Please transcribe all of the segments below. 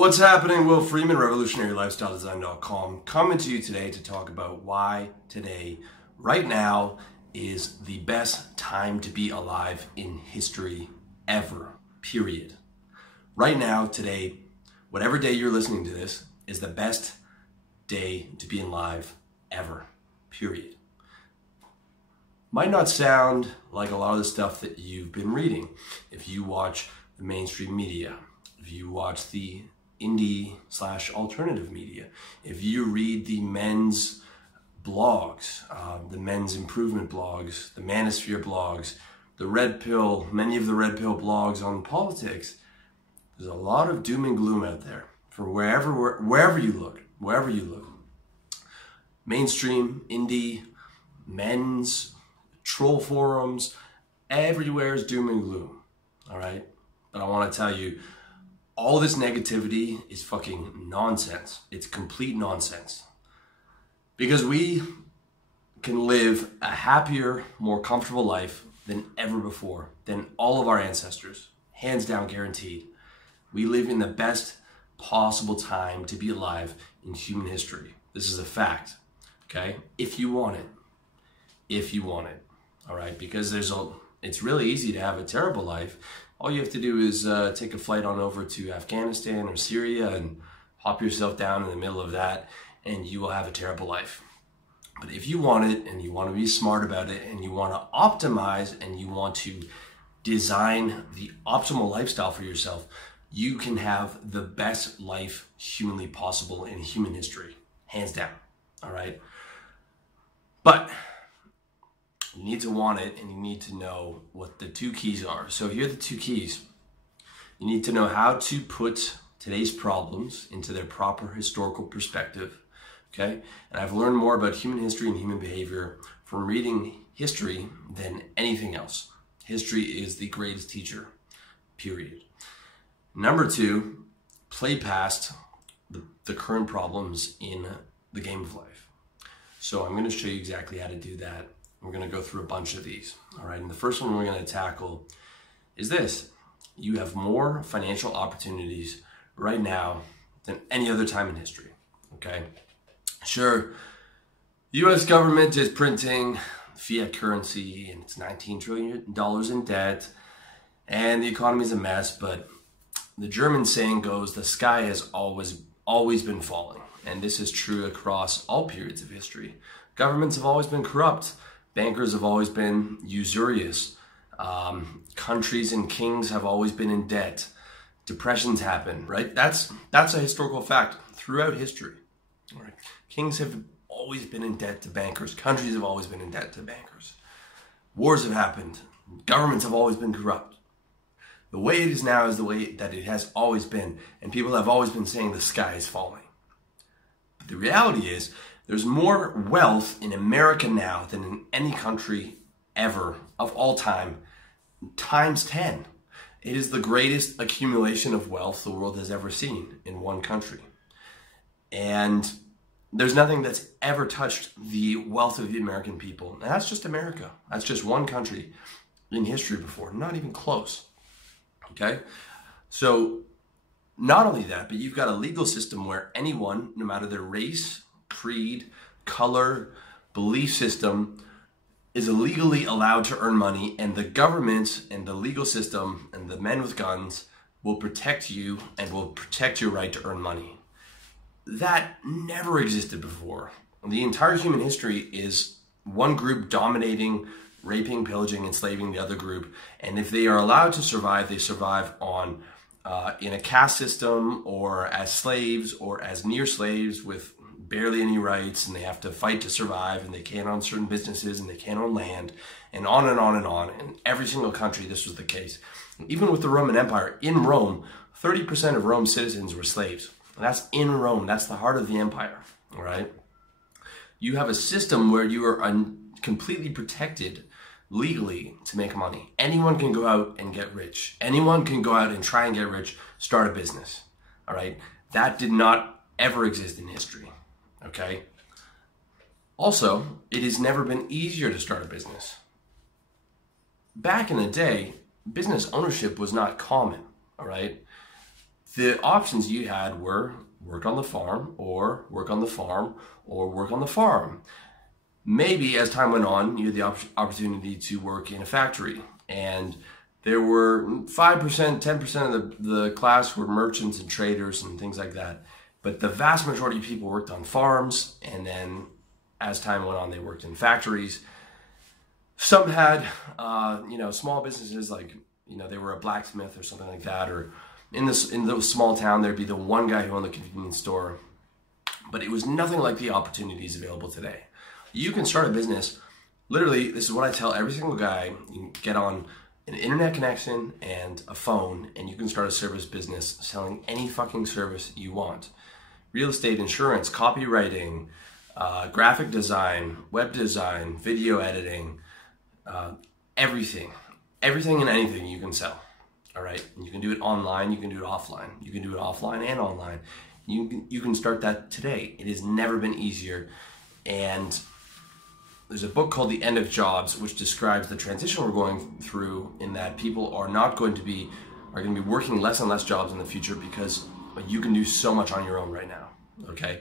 What's happening? Will Freeman, RevolutionaryLifestyleDesign.com, coming to you today to talk about why today, right now, is the best time to be alive in history ever, period. Right now, today, whatever day you're listening to this, is the best day to be alive ever, period. Might not sound like a lot of the stuff that you've been reading if you watch the mainstream media, if you watch the indie/alternative media, if you read the men's blogs, the men's improvement blogs, the manosphere blogs, the red pill, many of the red pill blogs on politics, there's a lot of doom and gloom out there for wherever you look. Mainstream, indie, men's, troll forums, everywhere is doom and gloom, all right? But I want to tell you, all this negativity is fucking nonsense. It's complete nonsense. Because we can live a happier, more comfortable life than ever before, than all of our ancestors. Hands down guaranteed. We live in the best possible time to be alive in human history. This is a fact, okay? If you want it. If you want it, all right? Because it's really easy to have a terrible life. All you have to do is take a flight on over to Afghanistan or Syria and hop yourself down in the middle of that, and you will have a terrible life. But if you want it, and you want to be smart about it, and you want to optimize, and you want to design the optimal lifestyle for yourself, you can have the best life humanly possible in human history, hands down, all right? But you need to want it, and you need to know what the two keys are. So here are the two keys. You need to know how to put today's problems into their proper historical perspective, okay? And I've learned more about human history and human behavior from reading history than anything else. History is the greatest teacher, period. Number two, play past the current problems in the game of life. So I'm going to show you exactly how to do that. We're going to go through a bunch of these, all right? And the first one we're going to tackle is this. You have more financial opportunities right now than any other time in history, okay? Sure, U.S. government is printing fiat currency, and it's $19 trillion in debt, and the economy is a mess, but the German saying goes, the sky has always been falling, and this is true across all periods of history. Governments have always been corrupt. Bankers have always been usurious. Countries and kings have always been in debt. Depressions happen, right? That's a historical fact throughout history. Right? Kings have always been in debt to bankers. Countries have always been in debt to bankers. Wars have happened. Governments have always been corrupt. The way it is now is the way that it has always been. And people have always been saying the sky is falling. But the reality is, there's more wealth in America now than in any country ever of all time, times 10. It is the greatest accumulation of wealth the world has ever seen in one country. And there's nothing that's ever touched the wealth of the American people. And that's just America. That's just one country in history before, not even close. Okay? So not only that, but you've got a legal system where anyone, no matter their race, creed, color, belief system, is illegally allowed to earn money, and the government and the legal system and the men with guns will protect you and will protect your right to earn money. That never existed before. The entire human history is one group dominating, raping, pillaging, enslaving the other group, and if they are allowed to survive, they survive on in a caste system, or as slaves, or as near slaves with barely any rights, and they have to fight to survive, and they can't own certain businesses, and they can't own land, and on and on and on. In every single country, this was the case. Even with the Roman Empire, in Rome, 30% of Rome's citizens were slaves. And that's in Rome. That's the heart of the empire, all right? You have a system where you are completely protected legally to make money. Anyone can go out and get rich. Anyone can go out and try and get rich, start a business, all right? That did not ever exist in history, okay? Also, it has never been easier to start a business. Back in the day, business ownership was not common, all right? the options you had were work on the farm or work on the farm or work on the farm. Maybe as time went on, you had the opportunity to work in a factory, and there were 5%, 10% of the class were merchants and traders and things like that. But the vast majority of people worked on farms, and then as time went on, they worked in factories. Some had, small businesses like, they were a blacksmith or something like that, or in those small town, there'd be the one guy who owned the convenience store. But it was nothing like the opportunities available today. You can start a business. Literally, this is what I tell every single guy. You can get on an internet connection and a phone, and you can start a service business selling any fucking service you want. Real estate, insurance, copywriting, graphic design, web design, video editing, everything and anything you can sell. All right, and you can do it online, you can do it offline, you can do it offline and online. You can start that today. It has never been easier. And there's a book called The End of Jobs, which describes the transition we're going through, in that people are going to be working less and less jobs in the future because you can do so much on your own right now. Okay,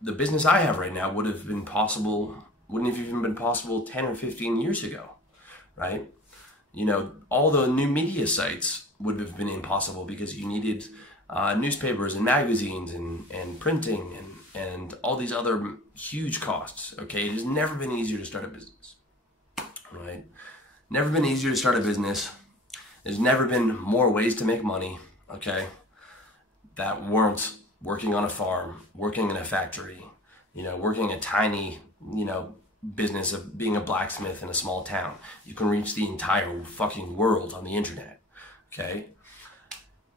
the business I have right now wouldn't have even been possible 10 or 15 years ago, right? All the new media sites would have been impossible because you needed newspapers and magazines and printing and all these other huge costs. Okay, it has never been easier to start a business, right? Never been easier to start a business. There's never been more ways to make money, okay, that weren't working on a farm, working in a factory, working a tiny, business of being a blacksmith in a small town. You can reach the entire fucking world on the internet, okay?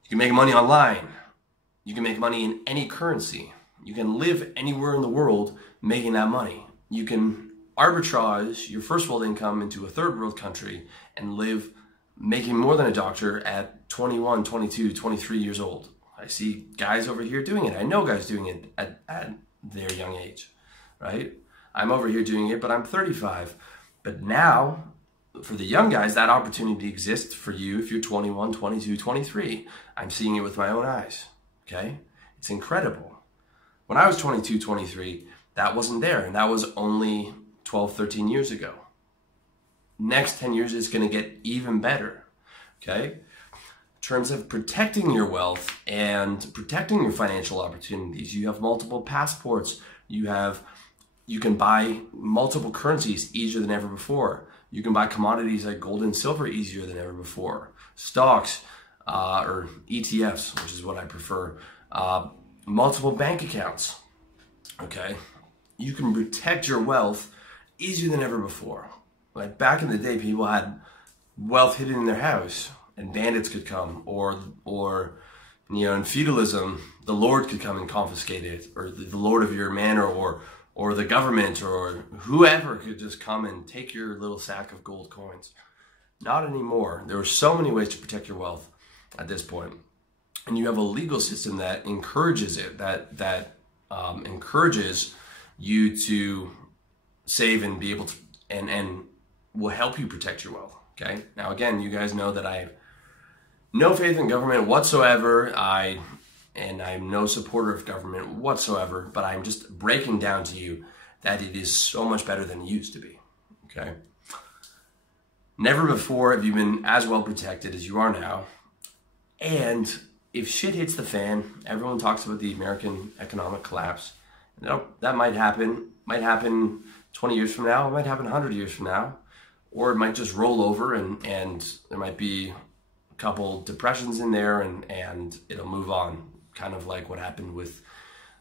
You can make money online. You can make money in any currency. You can live anywhere in the world making that money. You can arbitrage your first world income into a third world country and live making more than a doctor at 21, 22, 23 years old. I see guys over here doing it. I know guys doing it at their young age, right? I'm over here doing it, but I'm 35. But now, for the young guys, that opportunity exists for you if you're 21, 22, 23. I'm seeing it with my own eyes, okay? It's incredible. When I was 22, 23, that wasn't there, and that was only 12, 13 years ago. Next 10 years is going to get even better, okay? In terms of protecting your wealth and protecting your financial opportunities, you have multiple passports. You can buy multiple currencies easier than ever before. You can buy commodities like gold and silver easier than ever before. Stocks, or ETFs, which is what I prefer. Multiple bank accounts, okay? You can protect your wealth easier than ever before. Like back in the day, people had wealth hidden in their house and bandits could come, or in feudalism, the lord could come and confiscate it, or the lord of your manor, or the government, or whoever could just come and take your little sack of gold coins. Not anymore. There are so many ways to protect your wealth at this point. And you have a legal system that encourages it, that encourages you to save and be able to, and will help you protect your wealth, okay? Now, again, you guys know that I have no faith in government whatsoever. I'm no supporter of government whatsoever, but I'm just breaking down to you that it is so much better than it used to be, okay? Never before have you been as well protected as you are now. And if shit hits the fan, everyone talks about the American economic collapse. That might happen 20 years from now, it might happen 100 years from now, or it might just roll over and there might be a couple depressions in there and it'll move on. Kind of like what happened with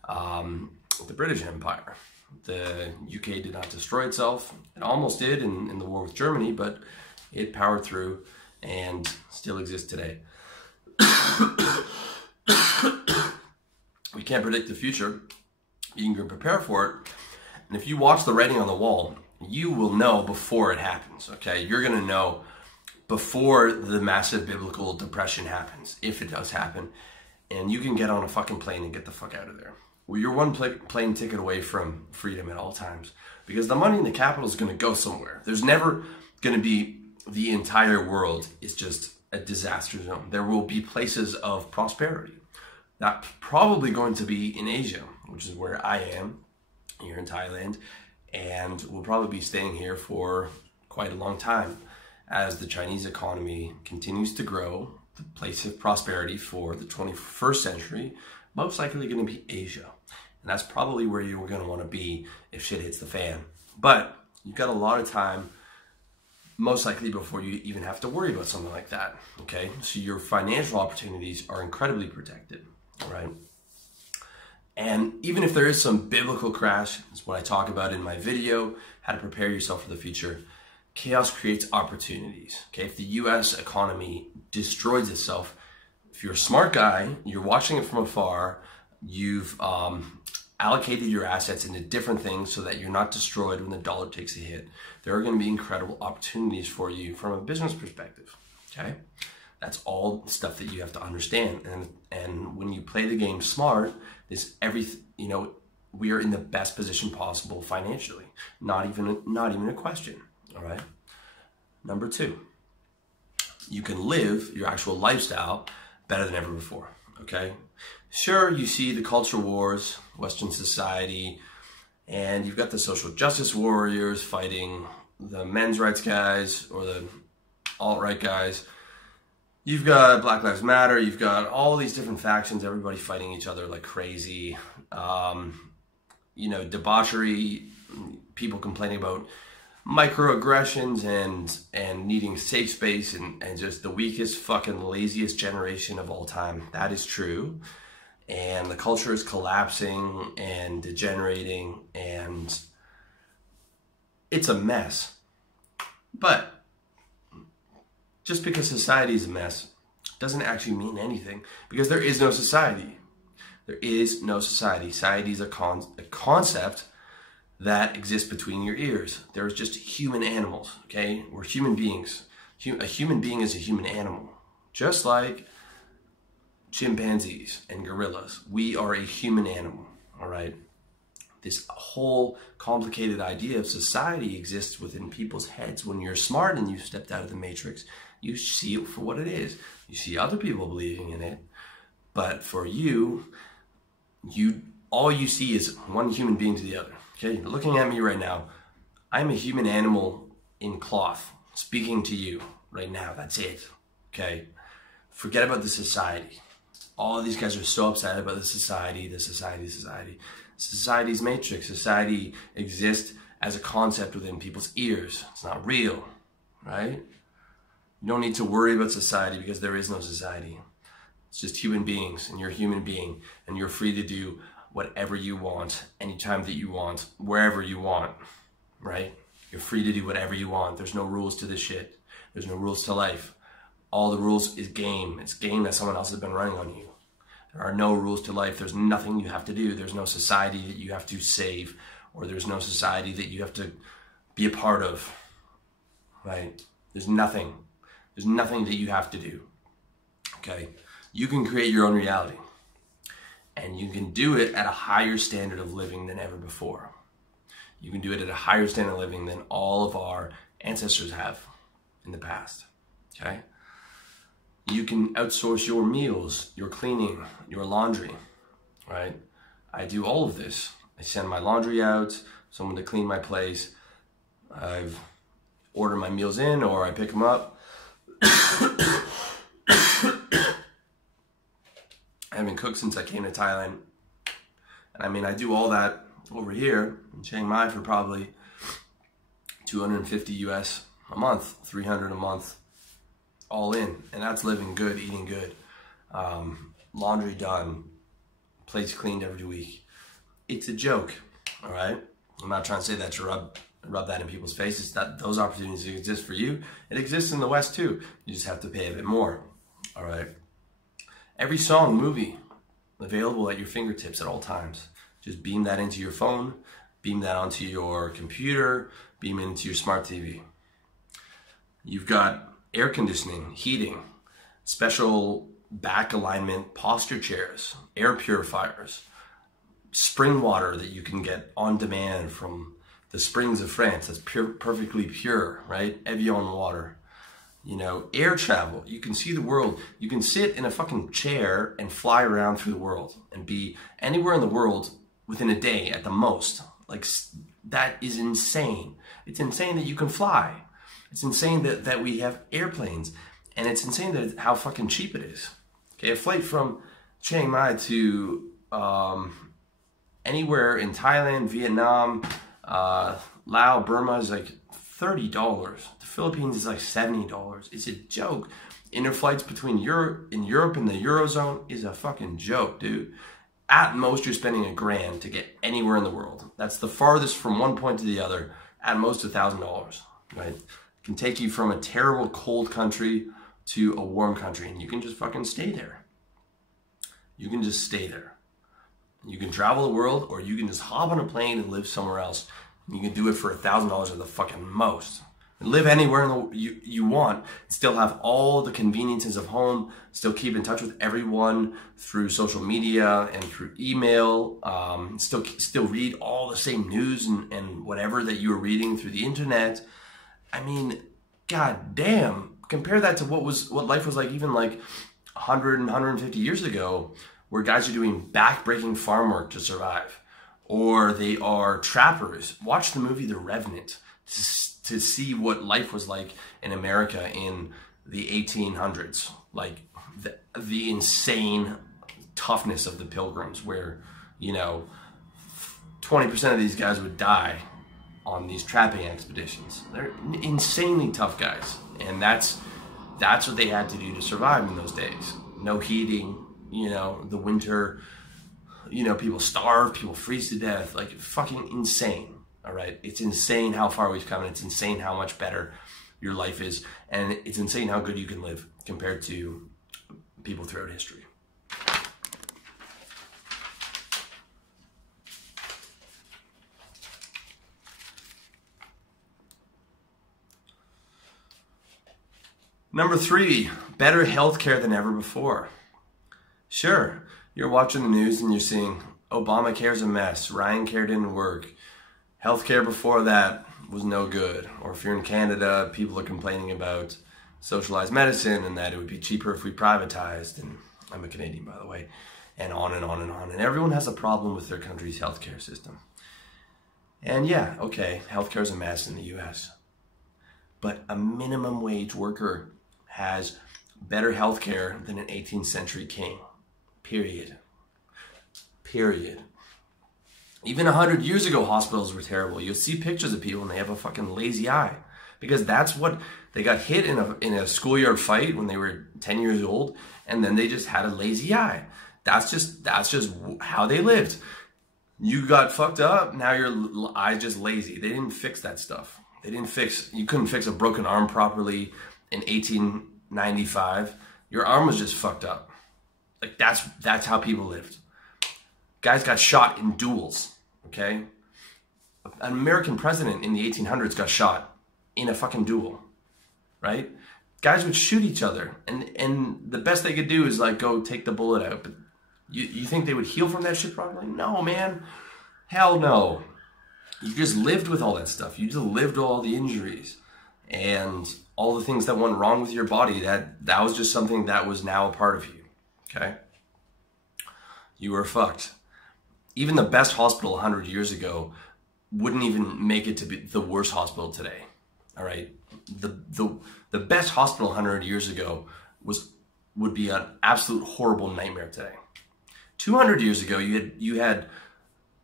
the British Empire. The UK did not destroy itself. It almost did in the war with Germany, but it powered through and still exists today. We can't predict the future. You can prepare for it. And if you watch the writing on the wall, you will know before it happens, okay? You're going to know before the massive biblical depression happens, if it does happen. And you can get on a fucking plane and get the fuck out of there. Well, you're one plane ticket away from freedom at all times, because the money in the capital is going to go somewhere. There's never going to be the entire world is just a disaster zone. There will be places of prosperity. That's probably going to be in Asia, which is where I am, here in Thailand, and we'll probably be staying here for quite a long time as the Chinese economy continues to grow. The place of prosperity for the 21st century, most likely going to be Asia. And that's probably where you're going to want to be if shit hits the fan. But you've got a lot of time, most likely before you even have to worry about something like that, okay? So your financial opportunities are incredibly protected, all right? And even if there is some biblical crash, that's what I talk about in my video, how to prepare yourself for the future. Chaos creates opportunities, okay? If the US economy destroys itself, if you're a smart guy, you're watching it from afar, you've allocated your assets into different things so that you're not destroyed when the dollar takes a hit. There are going to be incredible opportunities for you from a business perspective, okay? That's all stuff that you have to understand. And when you play the game smart, we are in the best position possible financially. Not even a question, all right? Number 2, you can live your actual lifestyle better than ever before, okay? Sure, you see the culture wars, Western society, and you've got the social justice warriors fighting the men's rights guys or the alt-right guys. You've got Black Lives Matter, you've got all these different factions, everybody fighting each other like crazy. Debauchery, people complaining about microaggressions and needing safe space and just the weakest, fucking laziest generation of all time. That is true. And the culture is collapsing and degenerating, and it's a mess. But just because society is a mess doesn't actually mean anything, because there is no society. There is no society. Society is a concept that exists between your ears. There's just human animals, okay? We're human beings. A human being is a human animal. Just like chimpanzees and gorillas. We are a human animal, all right? This whole complicated idea of society exists within people's heads. When you're smart and you've stepped out of the matrix, you see it for what it is. You see other people believing in it, but for you, all you see is one human being to the other. Okay, you're looking at me right now. I'm a human animal in cloth, speaking to you right now. That's it. Okay, forget about the society. All of these guys are so upset about the society. Society's matrix. Society exists as a concept within people's ears. It's not real, right? You don't need to worry about society because there is no society. It's just human beings, and you're a human being, and you're free to do whatever you want, anytime that you want, wherever you want, right? You're free to do whatever you want. There's no rules to this shit. There's no rules to life. All the rules is game. It's game that someone else has been running on you. There are no rules to life. There's nothing you have to do. There's no society that you have to save, or there's no society that you have to be a part of, right? There's nothing. There's nothing that you have to do, okay? You can create your own reality, and you can do it at a higher standard of living than ever before. You can do it at a higher standard of living than all of our ancestors have in the past, okay? You can outsource your meals, your cleaning, your laundry, right? I do all of this. I send my laundry out, someone to clean my place. I've ordered my meals in, or I pick them up. I haven't cooked since I came to Thailand. And I mean, I do all that over here in Chiang Mai for probably 250 US a month, 300 a month, all in. And that's living good, eating good. Laundry done, plates cleaned every week. It's a joke, all right? I'm not trying to say that to rub that in people's faces. That those opportunities exist for you. It exists in the West too. You just have to pay a bit more, all right? Every song, movie, available at your fingertips at all times. Just beam that into your phone, beam that onto your computer, beam it into your smart TV. You've got air conditioning, heating, special back alignment posture chairs, air purifiers, spring water that you can get on demand from the springs of France. That's perfectly pure, right? Evian water. You know, air travel, you can see the world. You can sit in a fucking chair and fly around through the world and be anywhere in the world within a day at the most. Like, that is insane. It's insane that you can fly. It's insane that we have airplanes. And it's insane that how fucking cheap it is. Okay, a flight from Chiang Mai to anywhere in Thailand, Vietnam, Laos, Burma is like $30. The Philippines is like $70. It's a joke. Interflights between Europe and the Eurozone is a fucking joke, dude. At most, you're spending $1,000 to get anywhere in the world. That's the farthest from one point to the other. At most, $1,000, right? It can take you from a terrible cold country to a warm country, and you can just fucking stay there. You can just stay there. You can travel the world, or you can just hop on a plane and live somewhere else. You can do it for $1,000 at the fucking most. And live anywhere you want. Still have all the conveniences of home. Still keep in touch with everyone through social media and through email. Still read all the same news and whatever that you were reading through the internet. I mean, god damn. Compare that to what life was like even like 100 and 150 years ago, where guys are doing back-breaking farm work to survive. Or they are trappers. Watch the movie The Revenant to see what life was like in America in the 1800s. Like the insane toughness of the Pilgrims, where, you know, 20% of these guys would die on these trapping expeditions. They're insanely tough guys. And that's what they had to do to survive in those days. No heating, you know, the winter. You know, people starve, people freeze to death, like fucking insane, all right? It's insane how far we've come, and it's insane how much better your life is, and it's insane how good you can live compared to people throughout history. Number 3, better healthcare than ever before. Sure. You're watching the news and you're seeing Obamacare's a mess, Ryan Care didn't work, healthcare before that was no good. Or if you're in Canada, people are complaining about socialized medicine and that it would be cheaper if we privatized. And I'm a Canadian, by the way. And on and on and on. And everyone has a problem with their country's healthcare system. And yeah, okay, healthcare is a mess in the US. But a minimum wage worker has better healthcare than an 18th century king. Period. Even 100 years ago, hospitals were terrible. You'll see pictures of people and they have a fucking lazy eye, because that's what they got hit in a schoolyard fight when they were 10 years old, and then they just had a lazy eye. That's just how they lived. You got fucked up, now your eye's just lazy. They didn't fix that stuff. You couldn't fix a broken arm properly in 1895. Your arm was just fucked up. Like, that's how people lived. Guys got shot in duels, okay? An American president in the 1800s got shot in a fucking duel, right? Guys would shoot each other, and the best they could do is like go take the bullet out. But you think they would heal from that shit properly? No, man. Hell no. You just lived with all that stuff. You just lived with all the injuries and all the things that went wrong with your body. That was just something that was now a part of you. Okay? You were fucked. Even the best hospital 100 years ago wouldn't even make it to be the worst hospital today. All right? The best hospital 100 years ago would be an absolute horrible nightmare today. 200 years ago, you had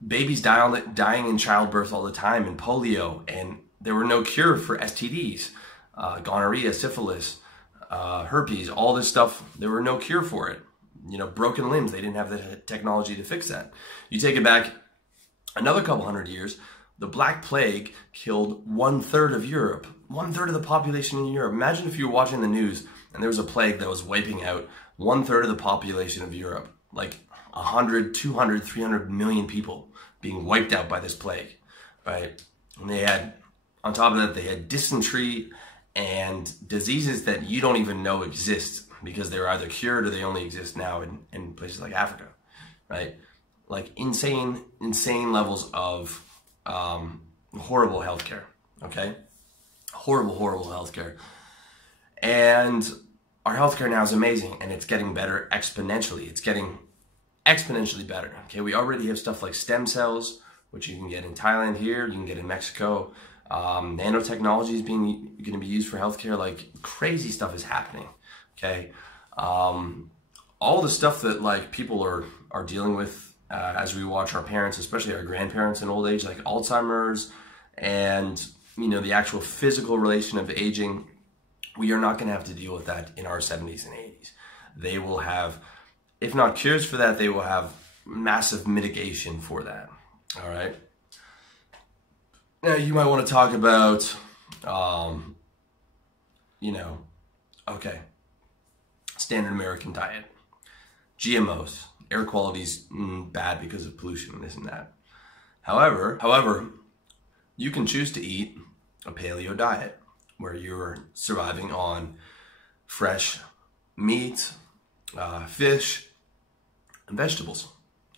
babies dying in childbirth all the time, and polio, and there were no cure for STDs, gonorrhea, syphilis, herpes, all this stuff. There were no cure for it. You know, broken limbs, they didn't have the technology to fix that. You take it back another couple hundred years, the Black Plague killed 1/3 of Europe, 1/3 of the population in Europe. Imagine if you were watching the news and there was a plague that was wiping out 1/3 of the population of Europe, like 100, 200, 300 million people being wiped out by this plague, right? And they had, on top of that, they had dysentery and diseases that you don't even know exist, because they're either cured or they only exist now in places like Africa, right? Like insane levels of horrible healthcare, okay? Horrible healthcare. And our healthcare now is amazing, and it's getting better exponentially. It's getting exponentially better. Okay, we already have stuff like stem cells, which you can get in Thailand here, you can get in Mexico. Nanotechnology is going to be used for healthcare. Like, crazy stuff is happening. Okay, all the stuff that like people are dealing with as we watch our parents, especially our grandparents in old age, like Alzheimer's, and the actual physical relation of aging. We are not going to have to deal with that in our 70s and 80s. They will have, if not cures for that, they will have massive mitigation for that. All right. Now you might want to talk about, okay, standard American diet, GMOs, air quality's bad because of pollution, this and that. However, you can choose to eat a paleo diet where you're surviving on fresh meat, fish, and vegetables.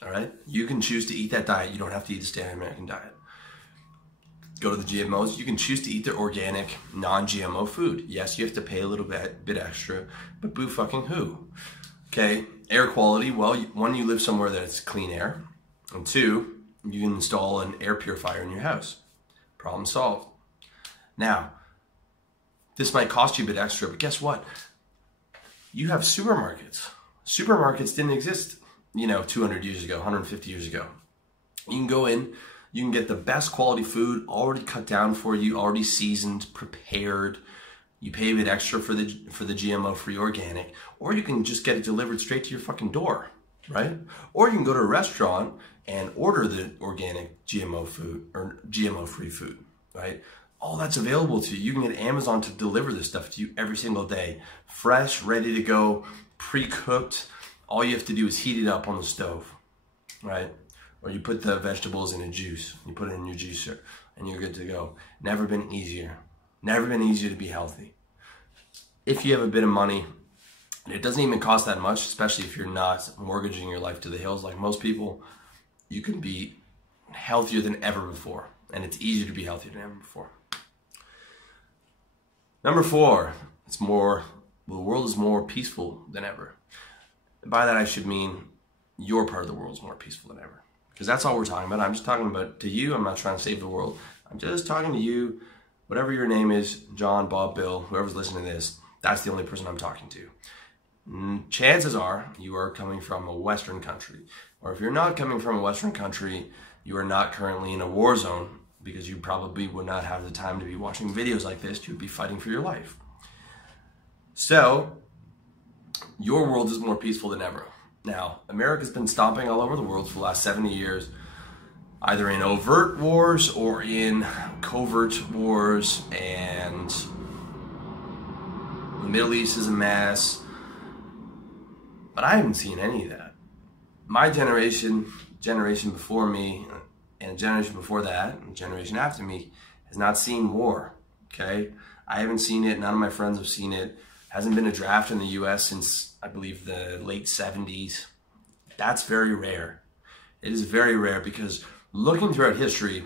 All right, you can choose to eat that diet. You don't have to eat the standard American diet. Go to the GMOs. You can choose to eat their organic, non-GMO food. Yes, you have to pay a little bit extra, but boo fucking who? Okay, air quality. Well, one, you live somewhere that it's clean air, and two, you can install an air purifier in your house. Problem solved. Now, this might cost you a bit extra, but guess what? You have supermarkets. Supermarkets didn't exist, 200 years ago, 150 years ago. You can go in, you can get the best quality food already cut down for you, already seasoned, prepared. You pay a bit extra for the GMO-free organic, or you can just get it delivered straight to your fucking door, right? Or you can go to a restaurant and order the organic GMO food or GMO-free food, right? All that's available to you. You can get Amazon to deliver this stuff to you every single day. Fresh, ready to go, pre-cooked. All you have to do is heat it up on the stove, right? Or you put the vegetables in a juice. You put it in your juicer and you're good to go. Never been easier. Never been easier to be healthy. If you have a bit of money, it doesn't even cost that much, especially if you're not mortgaging your life to the hills like most people. You can be healthier than ever before. And it's easier to be healthier than ever before. Number 4, the world is more peaceful than ever. And by that I should mean your part of the world is more peaceful than ever. Because that's all we're talking about. I'm just talking about to you. I'm not trying to save the world. I'm just talking to you, whatever your name is, John, Bob, Bill, whoever's listening to this, that's the only person I'm talking to. Chances are you are coming from a Western country. Or if you're not coming from a Western country, you are not currently in a war zone, because you probably would not have the time to be watching videos like this. You would be fighting for your life. So, your world is more peaceful than ever. Now, America's been stomping all over the world for the last 70 years, either in overt wars or in covert wars, and the Middle East is a mess. But I haven't seen any of that. My generation before me, and a generation before that, and a generation after me, has not seen war, okay? I haven't seen it, none of my friends have seen it. Hasn't been a draft in the US since, I believe, the late 70s. That's very rare. It is very rare because looking throughout history,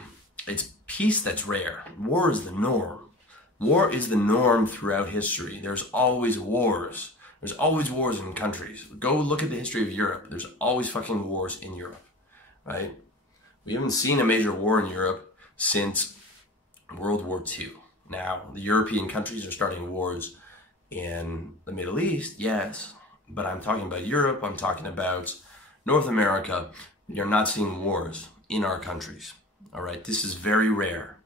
it's peace that's rare. War is the norm. War is the norm throughout history. There's always wars. There's always wars in countries. Go look at the history of Europe. There's always fucking wars in Europe, right? We haven't seen a major war in Europe since World War II. Now, the European countries are starting wars in the Middle East, yes, but I'm talking about Europe, I'm talking about North America. You're not seeing wars in our countries, all right? This is very rare.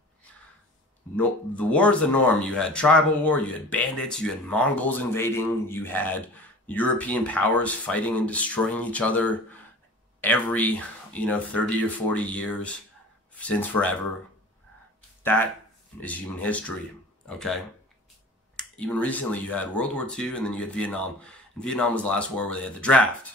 No, the war is the norm. You had tribal war, you had bandits, you had Mongols invading, you had European powers fighting and destroying each other every 30 or 40 years since forever. That is human history, okay? Even recently you had World War II and then you had Vietnam. And Vietnam was the last war where they had the draft.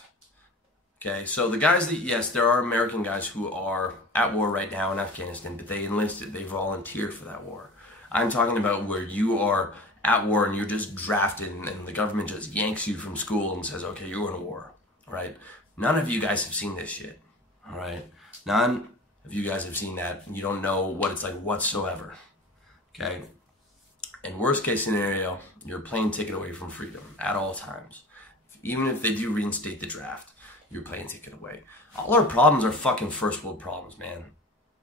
Okay, so the guys that, yes, there are American guys who are at war right now in Afghanistan, but they enlisted, they volunteered for that war. I'm talking about where you are at war and you're just drafted and the government just yanks you from school and says, okay, you're in a war, all right? None of you guys have seen this shit, all right? None of you guys have seen that. You don't know what it's like whatsoever, okay? And worst case scenario, you're a plane ticket away from freedom at all times. Even if they do reinstate the draft, you're a plane ticket away. All our problems are fucking first world problems, man.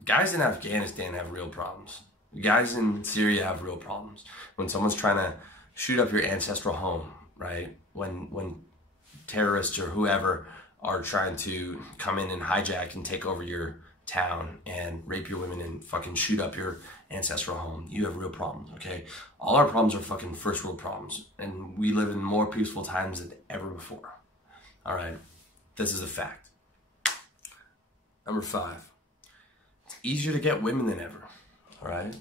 Guys in Afghanistan have real problems. Guys in Syria have real problems. When someone's trying to shoot up your ancestral home, right? When terrorists or whoever are trying to come in and hijack and take over your town and rape your women and fucking shoot up your ancestral home, you have real problems, okay? All our problems are fucking first world problems, and we live in more peaceful times than ever before. All right, this is a fact. Number 5, it's easier to get women than ever, all right?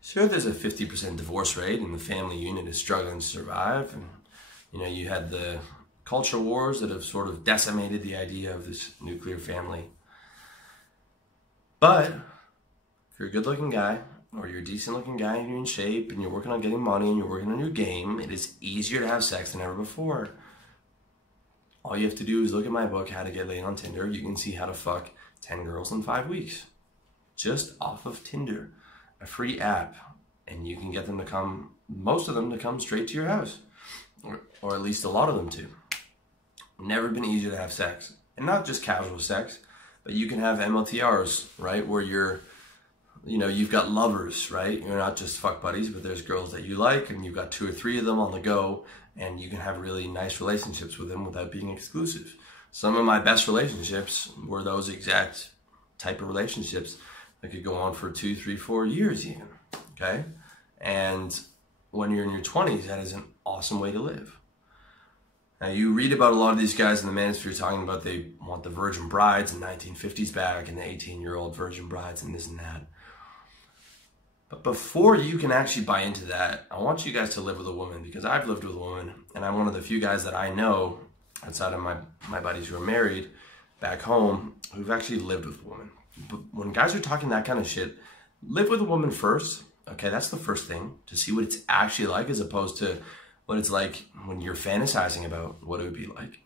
Sure, there's a 50% divorce rate and the family unit is struggling to survive, and you know, you had the culture wars that have sort of decimated the idea of this nuclear family. But if you're a good-looking guy, or you're a decent-looking guy and you're in shape and you're working on getting money and you're working on your game, it is easier to have sex than ever before. All you have to do is look at my book, How to Get Laid on Tinder. You can see how to fuck 10 girls in 5 weeks. Just off of Tinder, a free app. And you can get them to come, most of them to come straight to your house. Or at least a lot of them to. Never been easier to have sex. And not just casual sex, but you can have MLTRs, right? Where you're, you know, you've got lovers, right? You're not just fuck buddies, but there's girls that you like and you've got 2 or 3 of them on the go and you can have really nice relationships with them without being exclusive. Some of my best relationships were those exact type of relationships that could go on for 2, 3, 4 years even, okay? And when you're in your 20s, that is an awesome way to live. Now, you read about a lot of these guys in the manosphere talking about they want the virgin brides in 1950s back and the 18-year-old virgin brides and this and that. But before you can actually buy into that, I want you guys to live with a woman, because I've lived with a woman and I'm one of the few guys that I know outside of my buddies who are married back home who've actually lived with a woman. But when guys are talking that kind of shit, live with a woman first. Okay, that's the first thing, to see what it's actually like as opposed to what it's like when you're fantasizing about what it would be like.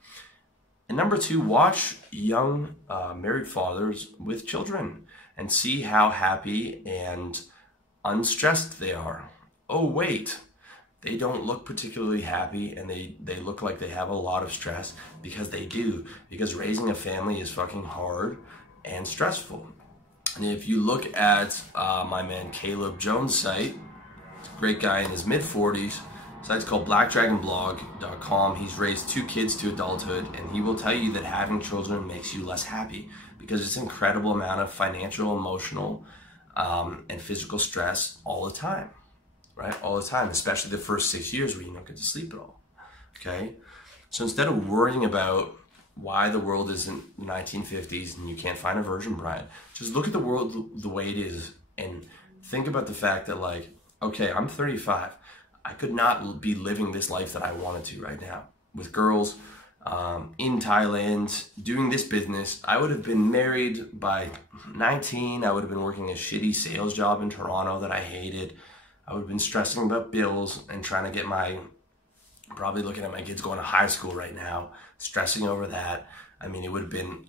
And number 2, watch young married fathers with children and see how happy and unstressed they are. Oh wait, they don't look particularly happy and they look like they have a lot of stress, because they do. Because raising a family is fucking hard and stressful. And if you look at my man Caleb Jones' site, great guy in his mid-40s, site's called blackdragonblog.com. He's raised 2 kids to adulthood, and he will tell you that having children makes you less happy, because it's an incredible amount of financial, emotional, and physical stress all the time, right? All the time, especially the first 6 years where you don't get to sleep at all, okay? So instead of worrying about why the world isn't the 1950s and you can't find a virgin bride, just look at the world the way it is and think about the fact that, like, okay, I'm 35. I could not be living this life that I wanted to right now with girls in Thailand doing this business. I would have been married by 19. I would have been working a shitty sales job in Toronto that I hated. I would have been stressing about bills and trying to get probably looking at my kids going to high school right now, stressing over that. I mean, it would have been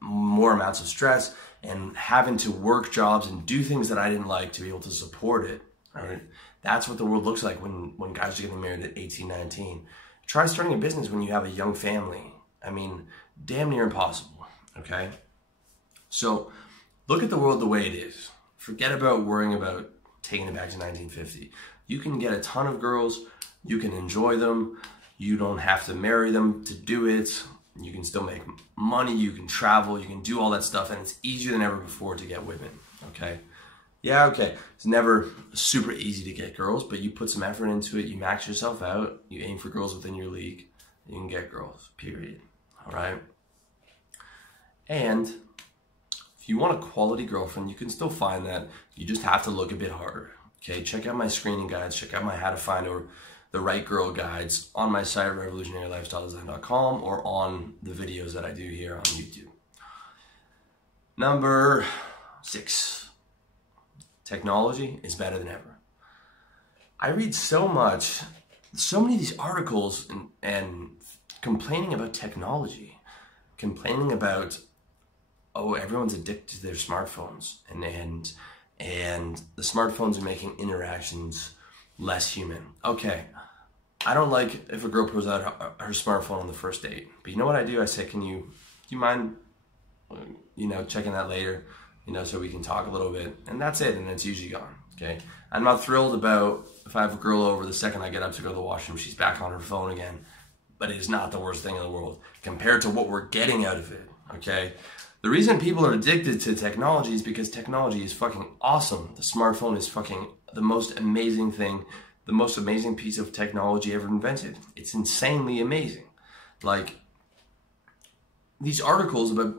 more amounts of stress and having to work jobs and do things that I didn't like to be able to support it. All right. That's what the world looks like when guys are getting married at 18, 19. Try starting a business when you have a young family. I mean, damn near impossible, okay? So look at the world the way it is. Forget about worrying about taking it back to 1950. You can get a ton of girls. You can enjoy them. You don't have to marry them to do it. You can still make money. You can travel. You can do all that stuff. And it's easier than ever before to get women, okay? Yeah, okay, it's never super easy to get girls, but you put some effort into it, you max yourself out, you aim for girls within your league, you can get girls, period, all right? And if you want a quality girlfriend, you can still find that. You just have to look a bit harder, okay? Check out my screening guides, check out my how to find the right girl guides on my site, revolutionarylifestyledesign.com, or on the videos that I do here on YouTube. Number 6. Technology is better than ever. I read so many of these articles and complaining about technology, complaining about, oh, everyone's addicted to their smartphones and the smartphones are making interactions less human. Okay, I don't like if a girl pulls out her smartphone on the first date, but you know what I do? I say, do you mind, checking that later, so we can talk a little bit, and that's it, and it's usually gone, okay? I'm not thrilled about if I have a girl over, the second I get up to go to the washroom, she's back on her phone again, but it is not the worst thing in the world compared to what we're getting out of it, okay? The reason people are addicted to technology is because technology is fucking awesome. The smartphone is fucking the most amazing thing, the most amazing piece of technology ever invented. It's insanely amazing. Like, these articles about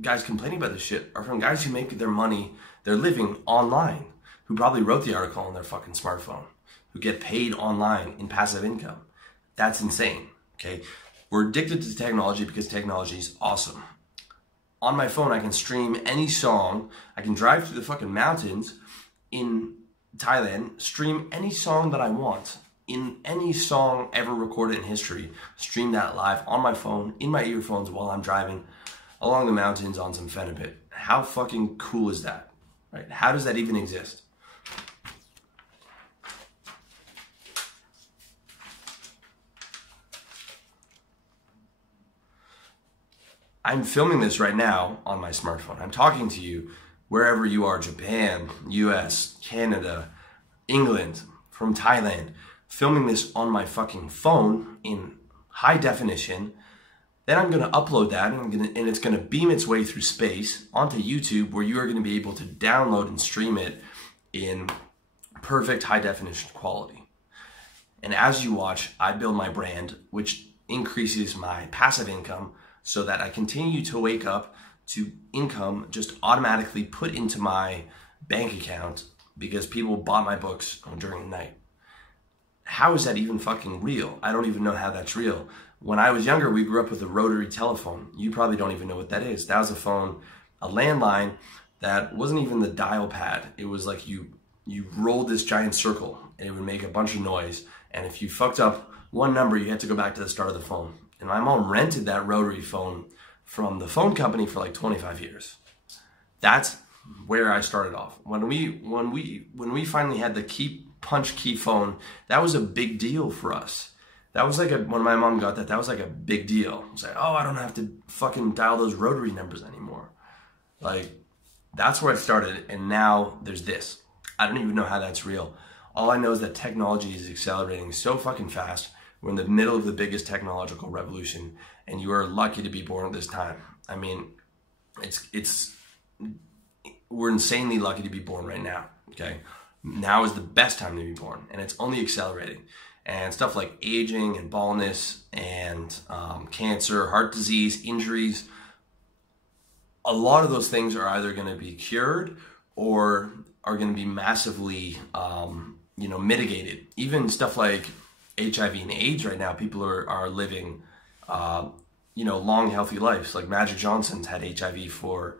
guys complaining about this shit are from guys who make their money, their living online, who probably wrote the article on their fucking smartphone, who get paid online in passive income. That's insane, okay? We're addicted to technology because technology is awesome. On my phone, I can stream any song. I can drive through the fucking mountains in Thailand, stream any song that I want, in any song ever recorded in history, stream that live on my phone, in my earphones while I'm driving along the mountains on some Fenibit. How fucking cool is that, right? How does that even exist? I'm filming this right now on my smartphone. I'm talking to you wherever you are, Japan, US, Canada, England, from Thailand, filming this on my fucking phone in high definition. Then I'm gonna upload that and it's gonna beam its way through space onto YouTube, where you are gonna be able to download and stream it in perfect high definition quality. And as you watch, I build my brand, which increases my passive income, so that I continue to wake up to income just automatically put into my bank account because people bought my books during the night. How is that even fucking real? I don't even know how that's real. When I was younger, we grew up with a rotary telephone. You probably don't even know what that is. That was a phone, a landline that wasn't even the dial pad. It was like you rolled this giant circle and it would make a bunch of noise. And if you fucked up one number, you had to go back to the start of the phone. And my mom rented that rotary phone from the phone company for like 25 years. That's where I started off. When we finally had the punch key phone, that was a big deal for us. That was like when my mom got that was like a big deal. It's like, oh, I don't have to fucking dial those rotary numbers anymore. Like, that's where it started, and now there's this. I don't even know how that's real. All I know is that technology is accelerating so fucking fast. We're in the middle of the biggest technological revolution, and you are lucky to be born at this time. I mean, we're insanely lucky to be born right now, okay? Now is the best time to be born, and it's only accelerating. And stuff like aging and baldness and cancer, heart disease, injuries, a lot of those things are either going to be cured or are going to be massively, mitigated. Even stuff like HIV and AIDS right now, people are living, long, healthy lives. Like Magic Johnson's had HIV for,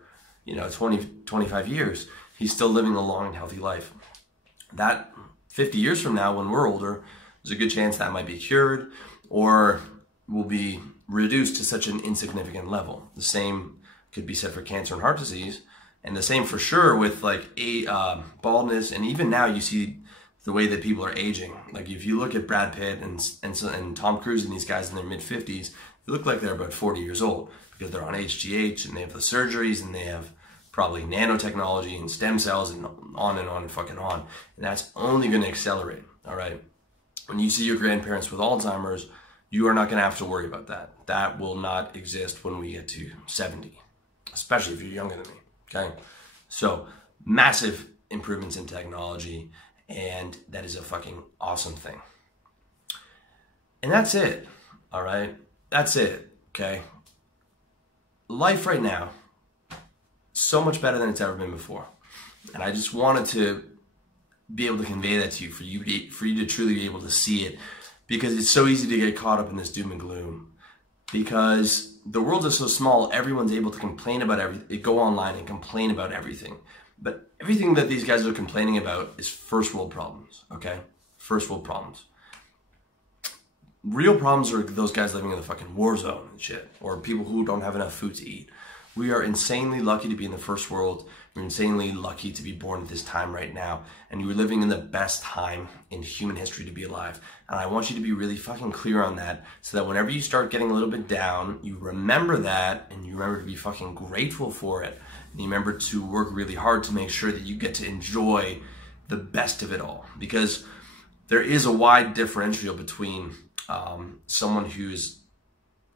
25 years. He's still living a long and healthy life. That 50 years from now, when we're older, there's a good chance that might be cured or will be reduced to such an insignificant level. The same could be said for cancer and heart disease, and the same for sure with like baldness. And even now you see the way that people are aging. Like if you look at Brad Pitt and Tom Cruise and these guys in their mid-50s, they look like they're about 40 years old because they're on HGH and they have the surgeries and they have probably nanotechnology and stem cells and on and fucking on. And that's only going to accelerate, all right? When you see your grandparents with Alzheimer's, you are not going to have to worry about that. That will not exist when we get to 70, especially if you're younger than me, okay? So massive improvements in technology, and that is a fucking awesome thing. And that's it, all right? That's it, okay? Life right now, so much better than it's ever been before. And I just wanted to be able to convey that to you, for you to truly be able to see it, because it's so easy to get caught up in this doom and gloom. Because the world is so small, everyone's able to complain about everything, go online and complain about everything. But everything that these guys are complaining about is first world problems, okay? First world problems. Real problems are those guys living in the fucking war zone and shit, or people who don't have enough food to eat, We are insanely lucky to be in the first world. We're insanely lucky to be born at this time right now. And you're living in the best time in human history to be alive. And I want you to be really fucking clear on that, so that whenever you start getting a little bit down, you remember that, and you remember to be fucking grateful for it. And you remember to work really hard to make sure that you get to enjoy the best of it all. Because there is a wide differential between someone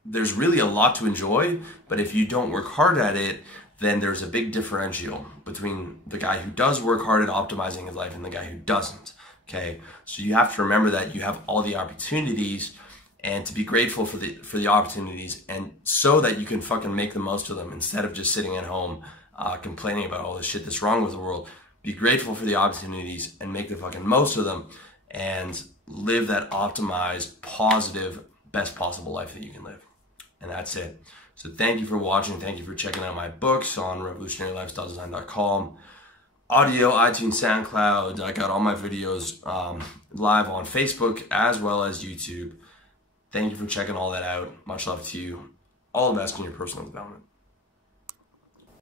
there's really a lot to enjoy, but if you don't work hard at it, then there's a big differential between the guy who does work hard at optimizing his life and the guy who doesn't. Okay, so you have to remember that you have all the opportunities, and to be grateful for the opportunities, and so that you can fucking make the most of them instead of just sitting at home complaining about all the shit that's wrong with the world. Be grateful for the opportunities and make the fucking most of them, and live that optimized, positive, best possible life that you can live. And that's it. So thank you for watching. Thank you for checking out my books on revolutionarylifestyledesign.com. Audio, iTunes, SoundCloud. I got all my videos live on Facebook as well as YouTube. Thank you for checking all that out. Much love to you. All the best in your personal development.